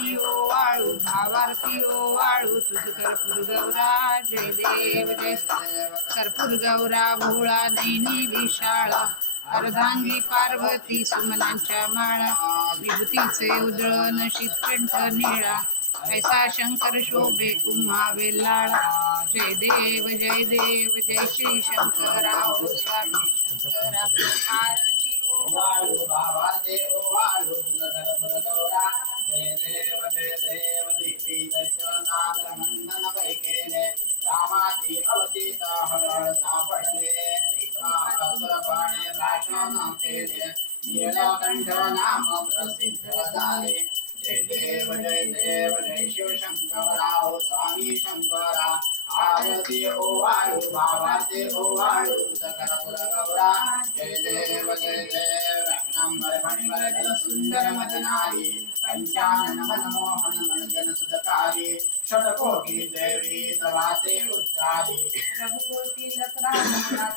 आरती ओ वाळू भावारती ओ वाळू तुझ कर्पूर गौरा जय देव जय कर्पूर गौरा भोळा नैनी विशाळा अर्धांगी पार्वती सुमनांच्या माळा विभूतीचे उजळण शीतकंठ निळा ऐसा शंकर शोभे उमा वेल्लाळा जय देव जय श्री शंकरा ओ स्वामी शंकरा आरती ओ वाळू भावाचे ओ वाळू तुझ कर्पूर गौरा जय देव देवी दैत्य सागर मंथन कैकेले रामाची अवतीत हळहळ सापडले असुरपणे भाषण केले नीलकंठ नाम प्रसिद्ध झाले जय देव जय शिव शंकरा ओ स्वामी शंकरा आरती ओ वाळू भावाचे ओ वाळू तुझ कर्पूर गौरा जय देव रत्नांबर फणीवर जल सुंदर मदनारी पंचानन मनमोहन मनजन सुधकारी शतकोटी देवी तवाचे उच्चारी रघुकोटी लसरा